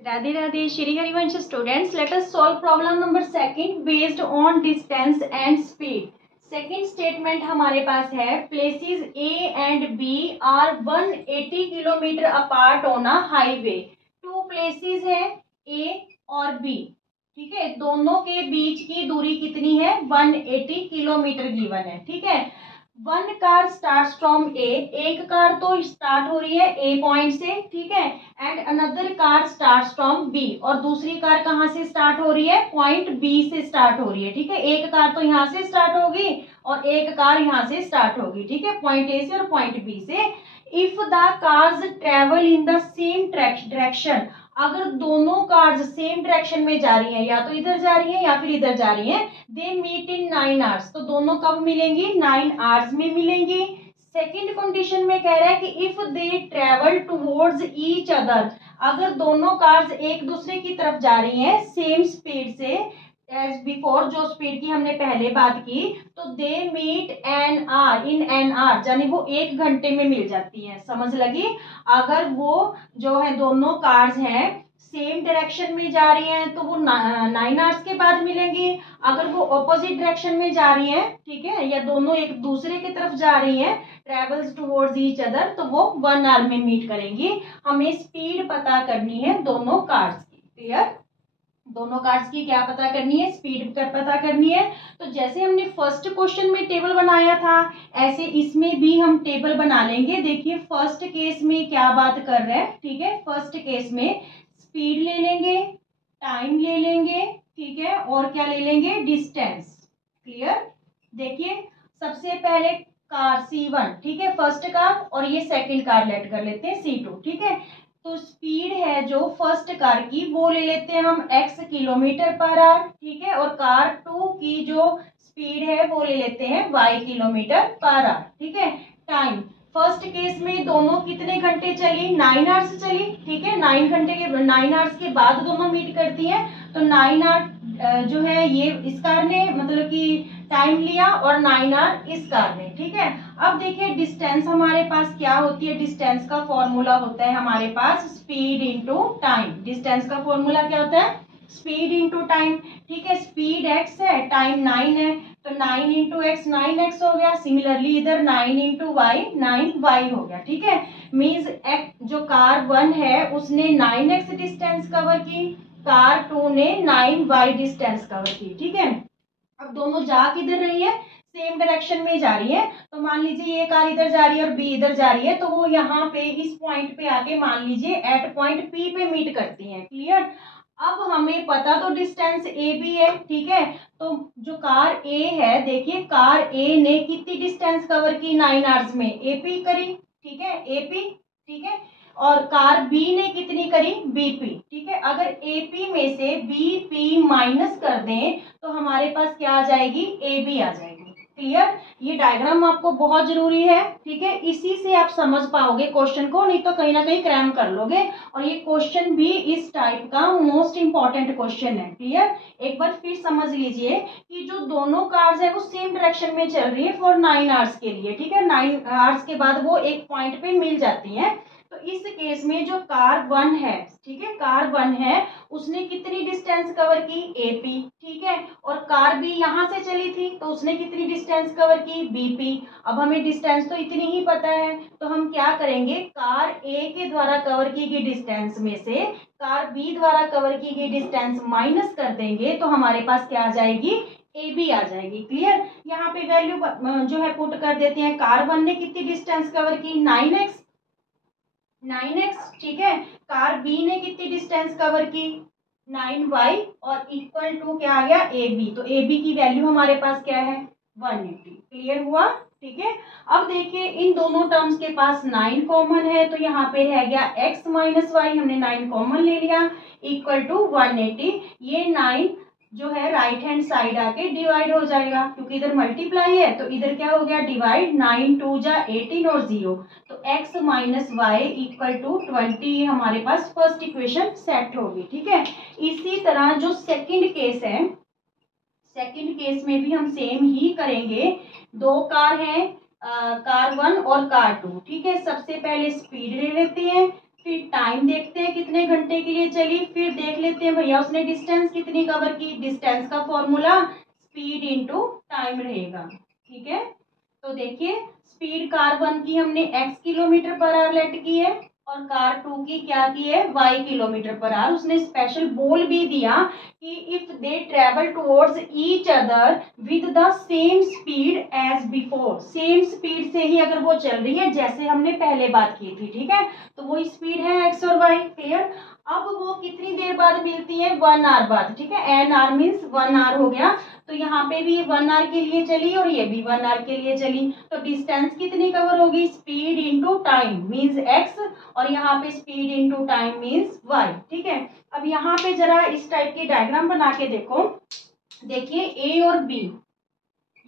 Radhe Radhe Shri Harivansh students, let us solve problem number second based on distance and speed. Second statement हमारे पास है, places A and B are 180 kilometre apart on a highway. Two places है A और B, ठीक है, दोनों के बीच की दूरी कितनी है, 180 किलोमीटर गिवन है, ठीक है। वन कार स्टार्ट फ्रॉम ए, एक कार तो स्टार्ट हो रही है ए पॉइंट से, ठीक है, and another car start from B, और दूसरी कार कहाँ से स्टार्ट हो रही है, पॉइंट बी से स्टार्ट हो रही है, ठीक है। एक कार तो यहाँ से स्टार्ट होगी और एक कार यहाँ से स्टार्ट होगी, ठीक है, पॉइंट ए से और पॉइंट बी से। If the cars travel in the same direction, अगर दोनों कार्स सेम डायरेक्शन में जा रही हैं, या तो इधर जा रही हैं या फिर इधर जा रही हैं, दे मीट इन 9 आवर्स, तो दोनों कब मिलेंगी, 9 आवर्स में मिलेंगी। सेकंड कंडीशन में कह रहा है कि if they travel towards each other, अगर दोनों कार्स एक दूसरे की तरफ जा रही हैं सेम स्पीड से एज बिफोर, जो स्पीड की हमने पहले बात की, तो they meet an hour in an hour, यानी वो 1 घंटे में मिल जाती हैं। समझ लगी? अगर वो जो है दोनों कार्स हैं सेम डायरेक्शन में जा रही हैं तो वो 9 आवर्स के बाद मिलेंगी। अगर वो ऑपोजिट डायरेक्शन में जा रही हैं, ठीक है, या दोनों एक दूसरे की तरफ जा रही हैं, ट्रेवल्स टुवर्ड्स ईच अदर, तो वो 1 आवर में मीट करेंगी। हमें स्पीड पता करनी है दोनों कार्स की। क्लियर? दोनों कार्ड्स की क्या पता करनी है, स्पीड पता करनी है। तो जैसे हमने फर्स्ट क्वेश्चन में टेबल बनाया था, ऐसे इसमें भी हम टेबल बना लेंगे। देखिए फर्स्ट केस में क्या बात कर रहे हैं, ठीक है, फर्स्ट केस में स्पीड ले लेंगे, टाइम ले लेंगे, ठीक है, और क्या ले लेंगे, डिस्टेंस। क्लियर? देखिए सबसे पहले कार C1, ठीक है, फर्स्ट कार, और ये सेकंड कार लेट कर लेते हैं C2, ठीक है। तो स्पीड है जो फर्स्ट कार की वो ले लेते हैं हम x किलोमीटर पर आवर, ठीक है, और कार 2 की जो स्पीड है वो ले लेते हैं y किलोमीटर पर आवर, ठीक है। टाइम फर्स्ट केस में दोनों कितने घंटे चली, 9 आवर्स चली, ठीक है, 9 आवर्स के बाद दोनों मीट करती हैं, तो 9 आवर जो है ये इस कार ने मतलब कि टाइम लिया और 9 आवर इस कार ने, ठीक है। अब देखिए डिस्टेंस हमारे पास क्या होती है, डिस्टेंस का फॉर्मूला होता है हमारे पास स्पीड इंटू टाइम। डिस्टेंस का फॉर्मूला क्या होता है, स्पीड इंटू टाइम, ठीक है। स्पीड x है, टाइम 9 है, तो 9 इंटू एक्स 9x हो गया। सिमिलरली इधर 9 इंटू वाई 9y हो गया, ठीक है। मीन्स जो कार 1 है उसने 9x डिस्टेंस कवर की, कार 2 ने 9y डिस्टेंस कवर की, ठीक है। अब दोनों जा किधर रही है, सेम डायरेक्शन में जा रही है, तो मान लीजिए ये कार इधर जा रही है और बी इधर जा रही है, तो वो यहाँ पे इस पॉइंट पे आके मान लीजिए एट पॉइंट पी पे मीट करती हैं। क्लियर? अब हमें पता तो डिस्टेंस ए बी है, ठीक है, तो जो कार ए है, देखिए कार ए ने कितनी डिस्टेंस कवर की 9 आवर्स में, एपी करी, ठीक है, एपी, ठीक है, और कार बी ने कितनी करी, बीपी, ठीक है। अगर एपी में से बीपी माइनस कर दें तो हमारे पास क्या आ जाएगी, ए बी आ जाएगी। क्लियर? ये डायग्राम आपको बहुत जरूरी है, ठीक है, इसी से आप समझ पाओगे क्वेश्चन को, नहीं तो कहीं ना कहीं क्रैम कर लोगे। और ये क्वेश्चन भी इस टाइप का मोस्ट इंपॉर्टेंट क्वेश्चन है। क्लियर? एक बार फिर समझ लीजिए कि जो दोनों कार्स है वो सेम डायरेक्शन में चल रही है फॉर 9 आवर्स के लिए, ठीक है, 9 आवर्स के बाद वो एक पॉइंट पे मिल जाती है। तो इस केस में जो कार 1 है, ठीक है, कार 1 है, उसने कितनी डिस्टेंस कवर की, एपी, ठीक है, और कार बी यहां से चली थी तो उसने कितनी डिस्टेंस कवर की, बीपी। अब हमें डिस्टेंस तो इतनी ही पता है, तो हम क्या करेंगे, कार ए के द्वारा कवर की गई डिस्टेंस में से कार बी द्वारा कवर की गई डिस्टेंस माइनस कर देंगे, तो हमारे पास क्या आ जाएगी, ए बी आ जाएगी। क्लियर? यहाँ पे वैल्यू जो है पुट कर देते हैं। कार 1 ने कितनी डिस्टेंस कवर की, 9x, ठीक है, कार बी ने कितनी डिस्टेंस कवर की, 9y, और इक्वल टू क्या आ गया, ए बी। तो ए बी की वैल्यू हमारे पास क्या है, 180। क्लियर हुआ? ठीक है। अब देखिए इन दोनों टर्म्स के पास 9 कॉमन है, तो यहाँ पे रह गया x माइनस वाई, हमने 9 कॉमन ले लिया, इक्वल टू 180। ये 9 जो है राइट हैंड साइड आके डिवाइड हो जाएगा, क्योंकि इधर मल्टीप्लाई है, तो इधर क्या हो गया, डिवाइड, 9 2 जा 18 और 0, तो x minus y equal to 20, हमारे पास फर्स्ट इक्वेशन सेट होगी। ठीक है। इसी तरह जो सेकंड केस है, सेकंड केस में भी हम सेम ही करेंगे। दो कार हैं, कार 1 और कार 2, ठीक है। सबसे पहले स्पीड ले लेते हैं, फिर टाइम देखते हैं कितने घंटे के लिए चली, फिर देख लेते हैं भैया उसने डिस्टेंस कितनी कवर की। डिस्टेंस का फॉर्मूला स्पीड इंटू टाइम रहेगा, ठीक है। तो देखिए स्पीड कार 1 की हमने x kilometre per hour let की है और कार 2 की क्या की है y किलोमीटर पर आवर। उसने स्पेशल बोल भी दिया कि if they travel towards each other with the same speed as before, same speed से ही अगर वो चल रही है जैसे हमने पहले बात की थी, ठीक है, तो वो स्पीड है x और y, क्लियर। अब वो कितनी देर बाद मिलती है, 1 आवर बाद, ठीक है, एन आवर मीन्स 1 आवर हो गया। तो यहाँ पे भी 1 आवर के लिए चली और ये भी 1 आवर के लिए चली, तो डिस्टेंस कितनी कवर होगी, speed into time means x और यहाँ पे speed into time means y, ठीक है। अब यहाँ पे जरा इस टाइप की डायग्राम बना के देखो, देखिए a और b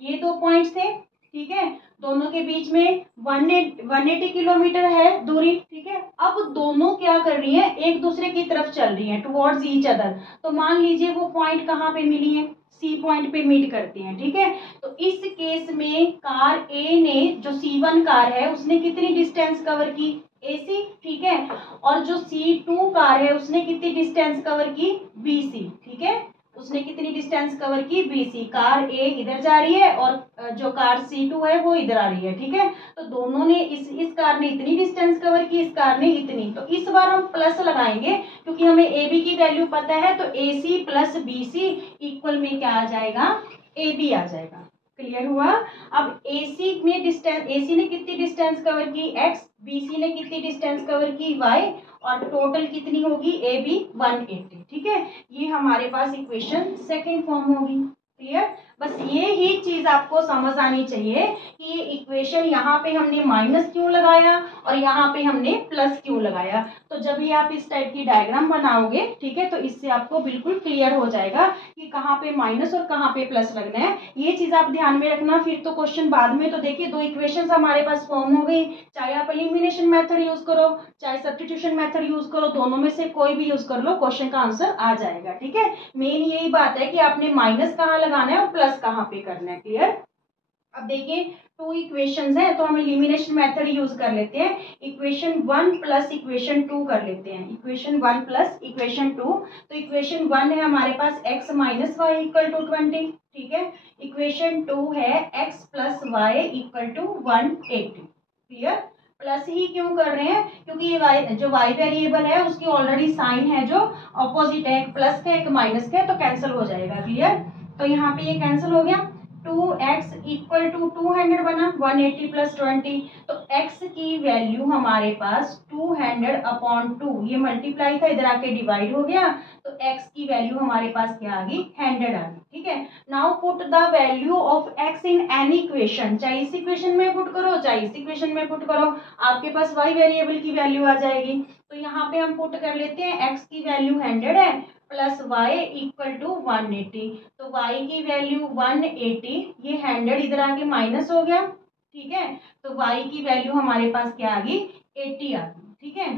ये 2 पॉइंट्स थे, ठीक है, दोनों के बीच में 180 किलोमीटर है दूरी, ठीक है। अब दोनों क्या कर रही हैं, एक दूसरे की तरफ चल रही हैं टुवर्ड्स ईच अदर। तो मान लीजिए वो पॉइंट कहाँ पे मिली है, सी पॉइंट पे मीट करती हैं, ठीक है। तो इस केस में कार ए ने, जो C1 कार है उसने कितनी डिस्टेंस कवर की, AC, ठीक है, और जो C2 कार है उसने कितनी डिस्टेंस कवर की, BC, ठीक है, उसने कितनी डिस्टेंस कवर की, BC। कार ए इधर जा रही है और जो कार C2 है वो इधर आ रही है, ठीक है। तो दोनों ने इस कार ने इतनी डिस्टेंस कवर की, इस कार ने इतनी। तो इस बार हम प्लस लगाएंगे क्योंकि हमें AB की वैल्यू पता है, तो AC प्लस BC इक्वल में क्या आ जाएगा, AB आ जाएगा, क्लियर हुआ। अब AC में डिस्टेंस, AC ने कितनी डिस्टेंस कवर की, x, BC ने कितनी डिस्टेंस कवर की, y, और टोटल कितनी होगी, AB 180, ठीक है। ये हमारे पास इक्वेशन सेकंड फॉर्म होगी, क्लियर। बस ये ही चीज आपको समझ आनी चाहिए कि ये इक्वेशन यहाँ पे हमने माइनस क्यों लगाया और यहाँ पे हमने प्लस क्यों लगाया। तो जब भी आप इस टाइप की डायग्राम बनाओगे, ठीक है, तो इससे आपको बिल्कुल क्लियर हो जाएगा कि कहाँ पे माइनस और कहाँ पे प्लस लगना है। ये चीज आप ध्यान में रखना, फिर तो क्वेश्चन बाद में। तो देखिए 2 इक्वेशन हमारे पास फॉर्म हो गई, चाहे आप एलिमिनेशन मेथड यूज करो चाहे सब्स्टिट्यूशन मेथड यूज करो, दोनों में से कोई भी यूज कर लो, क्वेश्चन का आंसर आ जाएगा, ठीक है। मेन यही बात है कि आपने माइनस कहाँ लगाना है और प्लस कहाँ पे करना है, क्लियर। अब देखिए 2 इक्वेशंस हैं तो हम एलिमिनेशन मेथड यूज कर लेते हैं। इक्वेशन 1 प्लस इक्वेशन 2 कर लेते हैं, इक्वेशन 1 प्लस इक्वेशन 2। तो इक्वेशन 1 है हमारे पास x minus y equal to 20, ठीक है। इक्वेशन 2 है x plus y equal to 180, clear. Plus ही क्यों कर रहे हैं, क्योंकि ये y, जो y वेरिएबल है उसकी ऑलरेडी साइन है जो ऑपोजिट है, एक प्लस का एक माइनस का, तो कैंसिल हो जाएगा, क्लियर। तो यहाँ पे ये कैंसिल हो गया, 2x इक्वल टू 200 बना, 180 प्लस 20। तो x की वैल्यू हमारे पास 200 अपॉन 2, ये मल्टीप्लाई था इधर आके डिवाइड हो गया, तो x की वैल्यू हमारे पास क्या आ गई, 100 आ गई, ठीक है। Now put the value of x in any equation, चाहे इस इक्वेशन में पुट करो चाहे इस इक्वेशन में पुट करो, आपके पास y वेरिएबल की वैल्यू आ जाएगी। तो यहाँ पे हम पुट कर लेते हैं, x की वैल्यू 100 है प्लस y इक्वल टू 180, तो y की वैल्यू 180, ये 100 इधर आके माइनस हो गया, ठीक है। तो y की वैल्यू हमारे पास क्या आ गई, 80 आ गई, ठीक है।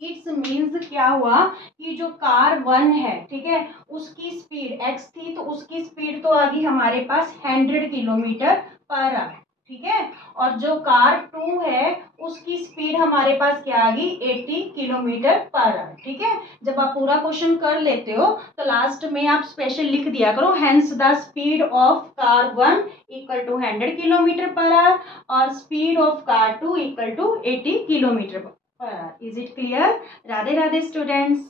इट्स मीन्स क्या हुआ कि जो कार 1 है, ठीक है, उसकी स्पीड x थी तो उसकी स्पीड तो आ गई हमारे पास 100 किलोमीटर पर आवर, ठीक है। और जो कार 2 है उसकी स्पीड हमारे पास क्या आ गई, 80 किलोमीटर पर आवर, ठीक है। जब आप पूरा क्वेश्चन कर लेते हो तो लास्ट में आप स्पेशल लिख दिया करो, hence the speed of car 1 equal to 100 kilometre per hour और speed of car 2 equal to 80 kilometre per hour. Is it clear? Radhe Radhe students.